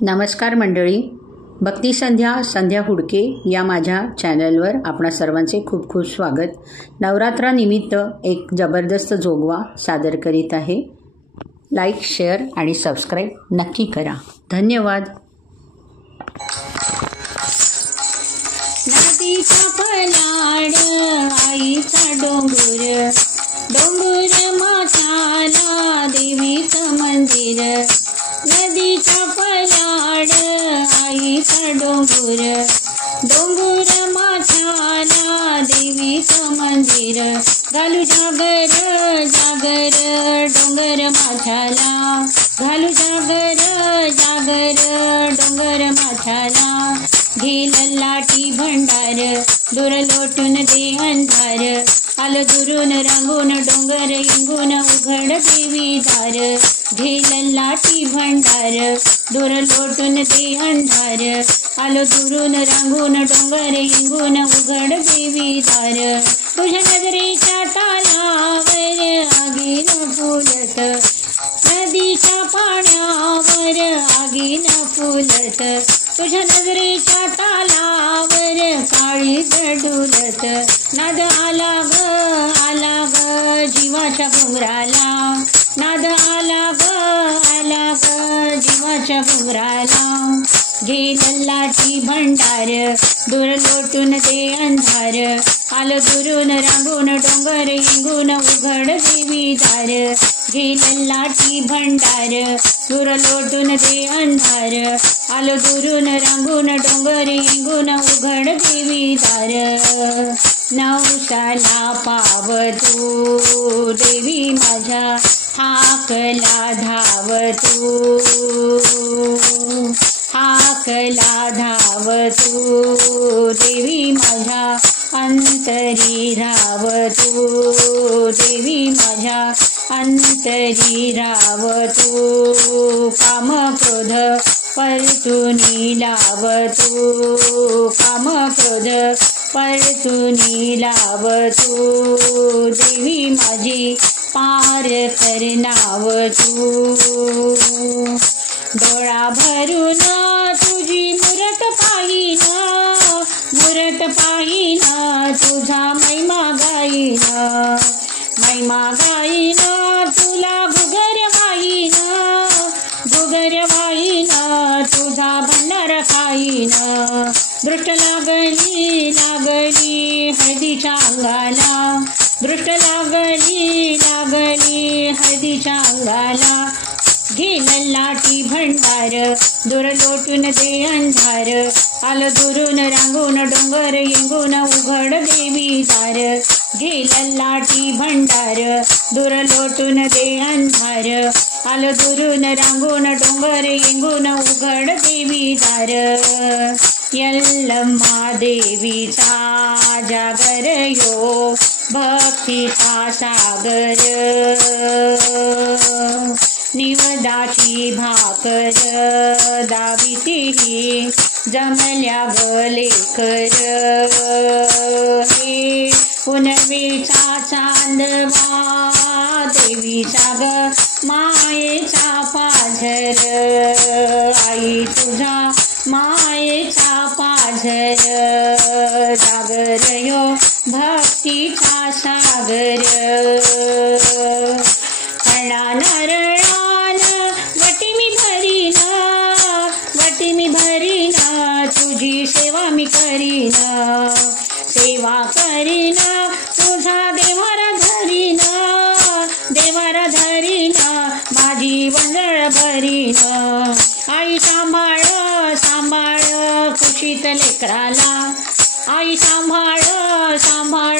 नमस्कार मंडळी, भक्ती संध्या हुडके या माझ्या चॅनलवर आपणा सर्वांचे खूप खूप स्वागत। नवरात्रानिमित्त एक जबरदस्त जोगवा सादर करीत आहे। लाईक, शेअर आणि सबस्क्राईब नक्की करा। धन्यवाद। नदीचा पलाड आईचा डोंगर, डोंगर माथ्याला देवीचं मंदिर। नदीचा पलाड आईचा डोंगर, डोंगर माथ्याला देवीचं मंदिर। घालू जागर जागर डोंगर माथ्याला, घालू जागर जागर डोंगर माथ्याला। घेल लाठी भंडार दूर लोटून दे अंधार, आलं दुरून रंगून डोंगर इंगून उघड देवी दार। घेल लाठी भंडार दूर लोटून दे अंधार, आलं दुरून रंगून डोंगर इंगून उघड देवी दार। तुझ्या नजरेच्या तालावर आगीन फुलत, नदीच्या पाण्यावर आगीन फुलत। तुझ्या नजरेच्या तालावर काळी डुलत। नाद आला ग जीवाच्या घुंगराला, नाद आला ग जीवाच्या घुंगराला। घेल लाठी भंडार दूर लोटून दे अंधार, आलं दुरून रांगून डोंगर इंगून उघड देवी दार। घेल लाठी भंडार दूर लोटून दे अंधार, आलं दुरून रांगून डोंगर इंगून उघड देवी दार। नवसाला पाव तू देवी माझ्या, हाकला धाव तू, हाकला धाव तू देवी माझ्या। अंतरी राव तू देवी माझ्या, अंतरी राव तू। काम क्रोध परतुनी लाव तू, काम क्रोध परतुनी लाव तू देवी माझी। पार कर नाव तू, डोळा भरून तुझी मूरत पाहिन, मूरत पाहिन तुझा महिमा गाईन, महिमा गाईन तुला घुगर वाईन, घुगर वाईन तुझा भंडार खाईन। दृष्ट लागली लागली हळदीच्या अंगाला, दृष्ट लागली लागली हळदीच्या अंगाला। घेल लाठी भंडार दूर लोटून दे अंधार, आलं दुरून रांगून डोंगर इंगून उघड देवी दार। घेल लाठी भंडार दूर लोटून दे अंधार, आलं दुरून रांगून डोंगर इंगून उघड देवी दार। यल्लम्मा देवीचा जागर यो भक्तीचा सागर, निवदाची भाकर दाविती जमल्या गलेकर। हे पुनवेचा चांदवा देवीचा ग मायेचा पाझर, आई तुझा मायेचा पाझर। जागर यो भक्तीचा सागर, खळा नारळान वटी मी भरीन, वटी मी भरीन तुझी सेवा मी करीन, सेवा करीन तुझा देवारा धरीन, देवारा धरीन माझी वंदळ भरीन। आई सांभाळ सांभाळ कुशीत लेकराला, आई सांभाळ सांभाळ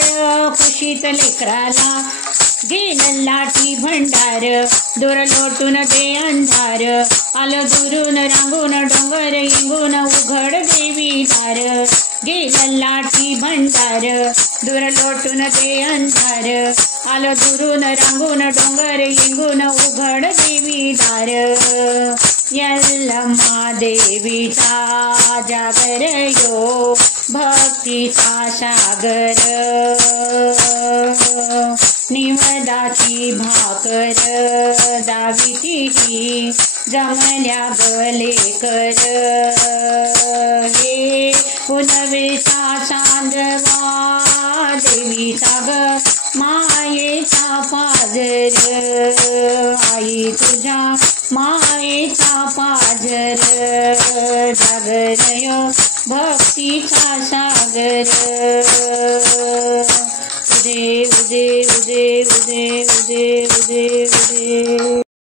कुशीत लेकराला। घेल लाठी भंडार दूर लोटून दे अंधार, आलं दुरून रांगून डोंगर इंगून उघड देवी दार। घेल लाठी भंडार दूर लोटून दे अंधार, आलं दुरून रांगून डोंगर इंगून उघड देवी दार। यल्लम्मा देवीचा जागर यो भक्तीचा सागर निवदाची भाकर दाविती जमल्या गलेकर हे पुनवेचा चांदवा देवीचा ग मायेचा पाजर आई तुझ्या मायेचा पाजर जागरय भक्तीचा सागर उदे उदे उदे उदे उदे उदे